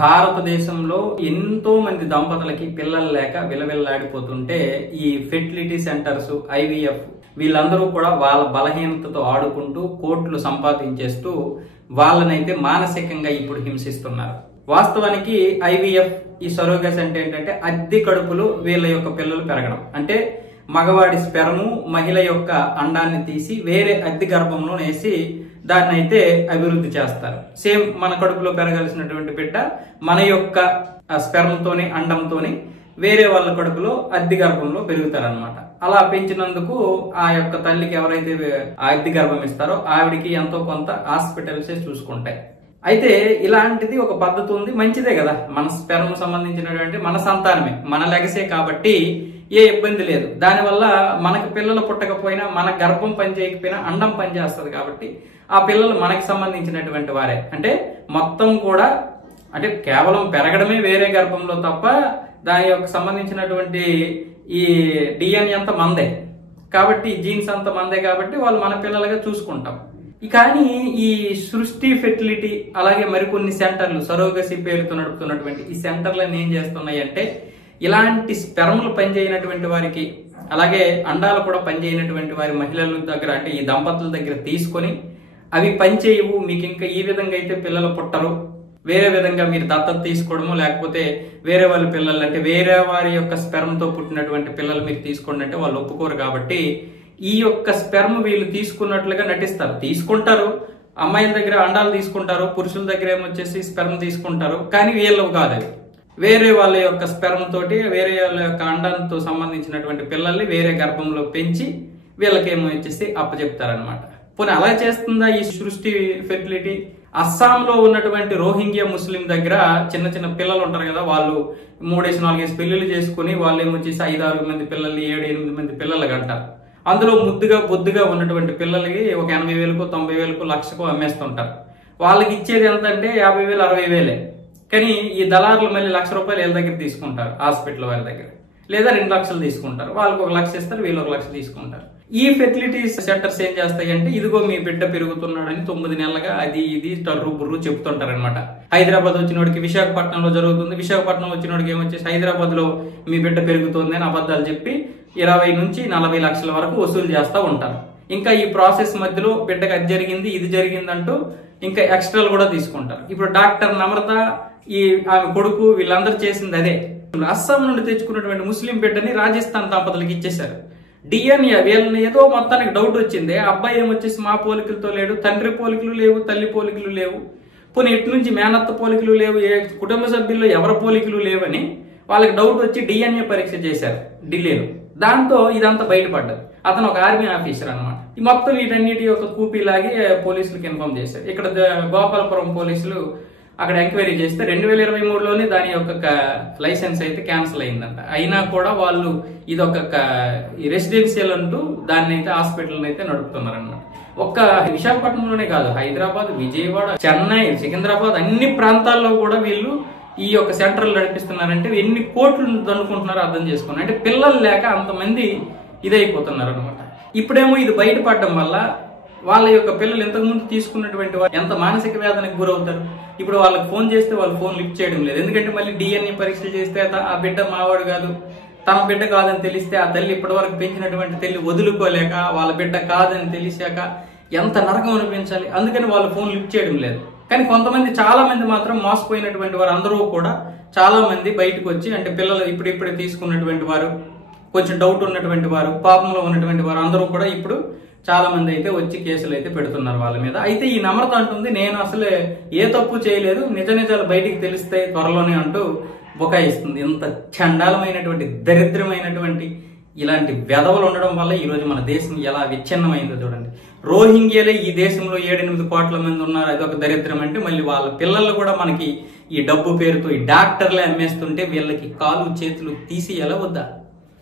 భారతదేశంలో ఎంతో మంది దంపతులకి పిల్లలు లేక విలవిల్లాడిపోతుంటే ఈ ఫెర్టిలిటీ సెంటర్స్, ఐవీఎఫ్ వీళ్ళందరూ కూడా వాళ్ళ బలహీనతతో ఆడుకుంటూ కోట్లు సంపాదించేస్తూ వాళ్ళనైతే మానసికంగా ఇప్పుడు హింసిస్తున్నారు. వాస్తవానికి ఐవీఎఫ్, ఈ సరోగసి అంటే ఏంటంటే అద్దె కడుపులు వీళ్ళ యొక్క పిల్లలు పెరగడం. అంటే మగవాడి స్పెర్ము మహిళ యొక్క అండాన్ని తీసి వేరే అద్దె గర్భంలో వేసి దాన్ని అయితే అభివృద్ధి చేస్తారు. సేమ్ మన కడుపులో పెరగాల్సినటువంటి బిడ్డ మన యొక్క స్పెర్మ్తోని అండంతోని వేరే వాళ్ళ కడుపులో అద్దె గర్భంలో పెరుగుతారనమాట. అలా పెంచినందుకు ఆ యొక్క తల్లికి ఎవరైతే ఆ అద్దె గర్భం ఇస్తారో ఆవిడికి ఎంతో కొంత హాస్పిటల్సే చూసుకుంటాయి. అయితే ఇలాంటిది ఒక పద్ధతి ఉంది, మంచిదే కదా. మన స్పెర్మ్ సంబంధించినటువంటి మన సంతానమే, మన లెగసే కాబట్టి ఏ ఇబ్బంది లేదు. దానివల్ల మనకి పిల్లలు పుట్టకపోయినా, మన గర్భం పనిచేయకపోయినా అండం పనిచేస్తుంది కాబట్టి ఆ పిల్లలు మనకి సంబంధించినటువంటి వారే. అంటే మొత్తం కూడా అంటే కేవలం పెరగడమే వేరే గర్భంలో తప్ప దాని యొక్క సంబంధించినటువంటి ఈ డిఎన్ఏ అంతా మందే కాబట్టి, జీన్స్ అంతా మందే కాబట్టి వాళ్ళు మన పిల్లలుగా చూసుకుంటాం. కానీ ఈ సృష్టి ఫెర్టిలిటీ అలాగే మరికొన్ని సెంటర్లు, సరోగసి పేరుతో నడుపుతున్నటువంటి ఈ సెంటర్లను ఏం చేస్తున్నాయి అంటే ఇలాంటి స్పెర్మ్లు పనిచేయనటువంటి వారికి అలాగే అండాలు కూడా పనిచేయనటువంటి వారి మహిళల దగ్గర, అంటే ఈ దంపతుల దగ్గర తీసుకొని అవి పనిచేయవు, మీకు ఇంకా ఈ విధంగా అయితే పిల్లలు పుట్టరు, వేరే విధంగా మీరు దత్తత తీసుకోవడము లేకపోతే వేరే వాళ్ళ పిల్లలు అంటే వేరే వారి యొక్క స్పెర్మ్తో పుట్టినటువంటి పిల్లలు మీరు తీసుకోండి అంటే వాళ్ళు ఒప్పుకోరు. కాబట్టి ఈ యొక్క స్పెర్మ్ వీళ్ళు తీసుకున్నట్లుగా నటిస్తారు, తీసుకుంటారు. అమ్మాయిల దగ్గర అండాలు తీసుకుంటారు, పురుషుల దగ్గర ఏమొచ్చేసి స్పెర్మ్ తీసుకుంటారు. కానీ వీళ్ళు కాదు, అవి వేరే వాళ్ళ యొక్క స్పెర్మ్ తోటి వేరే వాళ్ళ యొక్క అండంతో సంబంధించినటువంటి పిల్లల్ని వేరే గర్భంలో పెంచి వీళ్ళకేమో వచ్చేసి అప్పచెప్తారనమాట. పోనీ అలా చేస్తుందా ఈ సృష్టి ఫెర్టిలిటీ? అస్సాంలో ఉన్నటువంటి రోహింగ్యా ముస్లిం దగ్గర చిన్న చిన్న పిల్లలు ఉంటారు కదా, వాళ్ళు 3-4 పెళ్లిళ్ళు చేసుకుని వాళ్ళు ఏమొచ్చేసి 5-6 మంది పిల్లల్ని 7-8 మంది పిల్లలు కంటారు. అందులో ముద్దుగా బొద్దుగా ఉన్నటువంటి పిల్లలకి ఒక 80,000కో 90,000కో లక్షకో అమ్మేస్తుంటారు. వాళ్ళకి ఇచ్చేది ఎంత అంటే 50,000 60,000. కానీ ఈ దళారులు మళ్ళీ ₹1,00,000 వీళ్ళ దగ్గర తీసుకుంటారు, హాస్పిటల్ వారి దగ్గర, లేదా 2 లక్షలు తీసుకుంటారు. వాళ్ళకి 1 లక్ష ఇస్తారు, వీళ్ళు 1 లక్ష తీసుకుంటారు. ఈ ఫెర్టిలిటీ సెంటర్స్ ఏం చేస్తాయి అంటే ఇదిగో మీ బిడ్డ పెరుగుతున్నాడని 9 నెలలుగా అది ఇది టర్రు బుర్రు చెప్తుంటారు అనమాట. హైదరాబాద్ వచ్చినోడికి విశాఖపట్నంలో జరుగుతుంది, విశాఖపట్నం వచ్చినోడికి ఏమొచ్చేసి హైదరాబాద్ లో మీ బిడ్డ పెరుగుతుంది అని అబద్ధాలు చెప్పి 20 నుంచి 40 లక్షల వరకు వసూలు చేస్తూ ఉంటారు. ఇంకా ఈ ప్రాసెస్ మధ్యలో బిడ్డకి అది జరిగింది ఇది జరిగిందంటూ ఇంకా ఎక్స్ట్రాలు కూడా తీసుకుంటారు. ఇప్పుడు డాక్టర్ నమ్రత, ఈ ఆమె కొడుకు వీళ్ళందరూ చేసింది అదే. అస్సాం నుండి తెచ్చుకున్నటువంటి ముస్లిం బిడ్డని రాజస్థాన్ దంపతులకి ఇచ్చేశారు. డిఎన్ఏ వీళ్ళని ఏదో మొత్తానికి డౌట్ వచ్చింది, అబ్బాయి ఏమొచ్చేసి మా పోలికలతో లేడు, తండ్రి పోలికలు లేవు, తల్లి పోలికలు లేవు, పోనీ ఇటు నుంచి మేనత్త పోలికలు లేవు, ఏ కుటుంబ సభ్యుల్లో ఎవరి పోలికలు లేవని వాళ్ళకి డౌట్ వచ్చి డిఎన్ఏ పరీక్ష చేశారు ఢిల్లీలో. దాంతో ఇదంతా బయటపడ్డది. అతను ఒక ఆర్మీ ఆఫీసర్ అనమాట. ఈ మొత్తం వీటన్నిటి యొక్క కూపీలాగి పోలీసులకు ఇన్ఫార్మ్ చేశారు. ఇక్కడ గోపాలపురం పోలీసులు అక్కడ ఎంక్వైరీ చేస్తే 2023లోనే దాని యొక్క లైసెన్స్ అయితే క్యాన్సిల్ అయిందంట. అయినా కూడా వాళ్ళు ఇదొక రెసిడెన్షియల్ అంటూ దాన్ని అయితే హాస్పిటల్ అయితే నడుపుతున్నారు అన్నమాట. ఒక్క విశాఖపట్నంలోనే కాదు, హైదరాబాద్, విజయవాడ, చెన్నై, సికింద్రాబాద్ అన్ని ప్రాంతాల్లో కూడా వీళ్ళు ఈ యొక్క సెంటర్లు నడిపిస్తున్నారంటే ఎన్ని కోట్లు దన్నుకుంటున్నారో అర్థం చేసుకోండి. అంటే పిల్లలు లేక అంతమంది ఇదైపోతున్నారు అనమాట. ఇప్పుడేమో ఇది బయటపడడం వల్ల వాళ్ళ యొక్క పిల్లలు ఇంతకుముందు తీసుకున్నటువంటి వారు ఎంత మానసిక వేదనకు గురవుతారు. ఇప్పుడు వాళ్ళకి ఫోన్ చేస్తే వాళ్ళు ఫోన్ లిఫ్ట్ చేయడం లేదు. ఎందుకంటే మళ్ళీ డిఎన్ఏ పరీక్షలు చేస్తే ఆ బిడ్డ మావాడు కాదు, తన బిడ్డ కాదని తెలిస్తే ఆ తల్లి ఇప్పటి వరకు పెంచినటువంటి తల్లి వదులుకోలేక వాళ్ళ బిడ్డ కాదని తెలిసాక ఎంత నరకం అనిపించాలి. అందుకని వాళ్ళు ఫోన్ లిఫ్ట్ చేయడం లేదు. కానీ కొంతమంది, చాలా మంది మాత్రం మోసపోయినటువంటి వారు అందరూ కూడా చాలా మంది బయటకు వచ్చి, అంటే పిల్లలు ఇప్పుడిప్పుడే తీసుకున్నటువంటి వారు, కొంచెం డౌట్ ఉన్నటువంటి వారు, పాపంలో ఉన్నటువంటి వారు అందరూ కూడా ఇప్పుడు చాలా మంది అయితే వచ్చి కేసులు అయితే పెడుతున్నారు వాళ్ళ మీద. అయితే ఈ నమ్రత అంటుంది నేను అసలే ఏ తప్పు చేయలేదు, నిజ నిజాలు బయటికి తెలిస్తే త్వరలోనే అంటూ బుకాయిస్తుంది. ఇంత చండాలమైనటువంటి దరిద్రమైనటువంటి ఇలాంటి వెధవలు ఉండడం వల్ల ఈ రోజు మన దేశం ఎలా విచ్ఛిన్నమైందో చూడండి. రోహింగ్యాలే ఈ దేశంలో 7-8 కోట్ల మంది ఉన్నారు, అదొక దరిద్రం అంటే మళ్ళీ వాళ్ళ పిల్లలు కూడా మనకి ఈ డబ్బు పేరుతో ఈ డాక్టర్లే అమ్మేస్తుంటే వీళ్ళకి కాలు చేతులు తీసి ఎలా వద్దా?